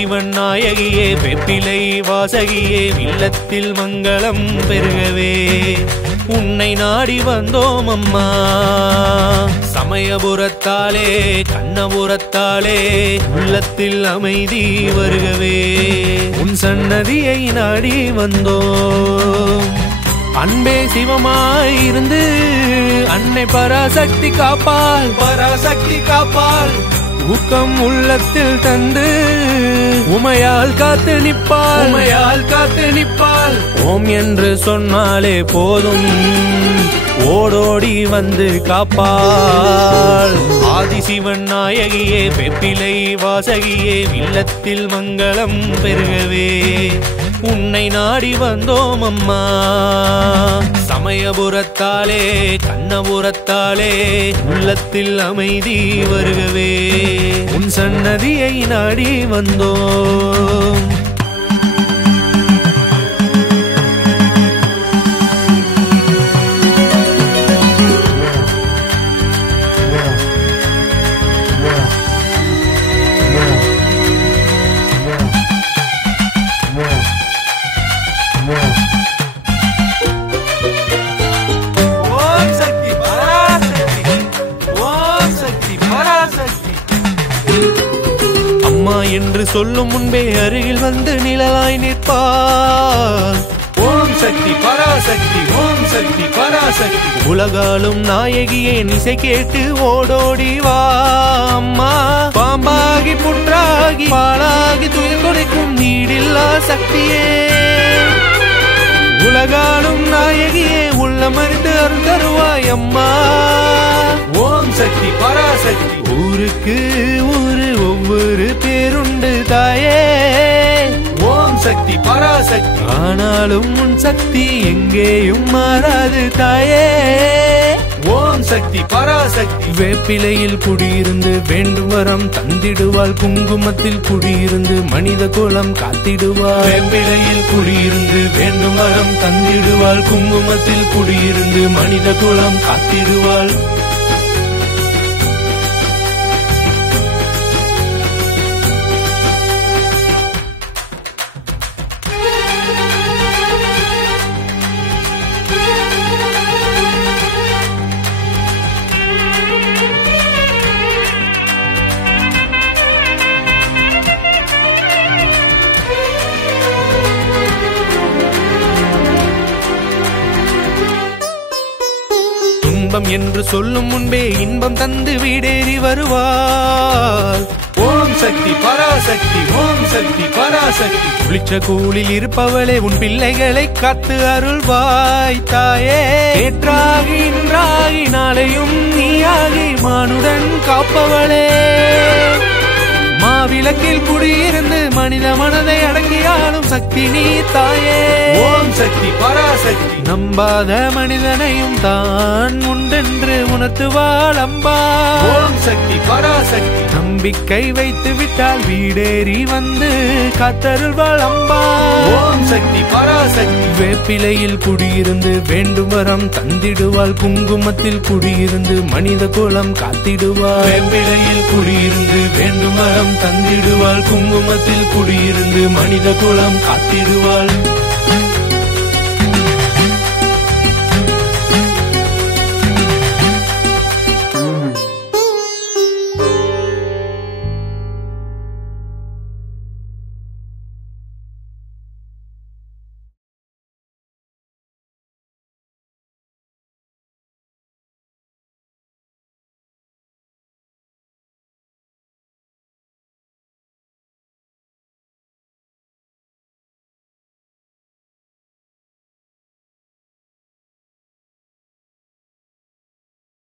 ஆதிசிவன் நாயகியே வெப்பிலை வாசகியே இல்லத்தில் மங்களம் பெருகவே உன்னை நாடி வந்தோம் அம்மா. சமயபுரத்தாலே கண்ணபுரத்தாலே உள்ளத்தில் அமைதி வருகவே உன் சன்னதியை நாடி வந்தோம். அன்பே சிவமாயிருந்து அன்னை பராசக்தி காப்பாள், பராசக்தி காப்பாள். ஊக்கம் உள்ளத்தில் தந்து உமையால் காத்து நிற்பாள், உமையால் காத்து நிற்பாள். ஓம் என்று சொன்னாலே போதும் ஓடோடி வந்து காப்பாள். ஆதிசிவன் நாயகியே வெப்பிலை வாசகியே இல்லத்தில் மங்களம் பெருகவே உன்னை நாடி வந்தோம் அம்மா. சமயபுரத்தாலே கண்ணபுரத்தாலே உள்ளத்தில் அமைதி வருகவே உன் சன்னதியை நாடி வந்தோம். அம்மா என்று சொல்லும் முன்பே அருகில் வந்து நிழலாய் நிற்பார். ஓம் சக்தி பராசக்தி, ஓம் சக்தி பராசக்தி. உலகாலும் நாயகியே இசை கேட்டு ஓடோடி வா அம்மா. பாம்பாகி புற்றாகி பாலாகி துயில் துடைக்கும் நீடில்லா சக்தியே. உலகாலும் நாயகியே உள்ளமறிந்து அருள் தருவாய் அம்மா. ஓம் சக்தி பராசக்தி. ஊருக்கு ஊரு ஒவ்வொரு பேருண்டு தாயே. ஓம் சக்தி பராசக்தி. ஆனாலும் உன் சக்தி எங்கேயும் மாறாது தாயே. ஓம் சக்தி பராசக்தி. வேப்பிலையில் குடியிருந்து வேண்டும் வரம் தந்திடுவாள், குங்குமத்தில் குடியிருந்து மனித குலம் காத்திடுவாள். வேப்பிலையில் குடியிருந்து வேண்டும் வரம் தந்திடுவாள், குங்குமத்தில் குடியிருந்து மனித குலம் காத்திடுவாள். இன்பம் என்று சொல்லும் முன்பே இன்பம் தந்து வீடேறி வருவாள். ஓம் சக்தி பராசக்தி, ஓம் சக்தி பராசக்தி. குளிச்ச கூலில் இருப்பவளே உன் பிள்ளைகளை காத்து அருள்வாய் தாயே. ஏற்றாகி இன்றாகி நாளையும் நீயாகி மானுடன் காப்பவளே. மாவிளக்கில் குடியிருந்து மனித மனதை அடக்கியாலும் சக்தி நீ தாயே. ஓம் சக்தி பராசக்தி. நம்பாத மனிதனையும் தான் உண்டென்று உணர்த்துவாள் அம்பா. ஓம் சக்தி பராசக்தி. நம்பிக்கை வைத்து விட்டால் வீடேறி வந்து காத்தருள்வாள் அம்பா. ஓம் சக்தி பராசக்தி. வேப்பிலையில் குடியிருந்து வேண்டும் வரம் தந்திடுவாள், குங்குமத்தில் குடியிருந்து மனித குலம் காத்திடுவாள். வேப்பிலையில் குடியிருந்து வேண்டும் வரம் தந்திடுவாள், குங்குமத்தில் குடியிருந்து மனித குலம் காத்திடுவாள்.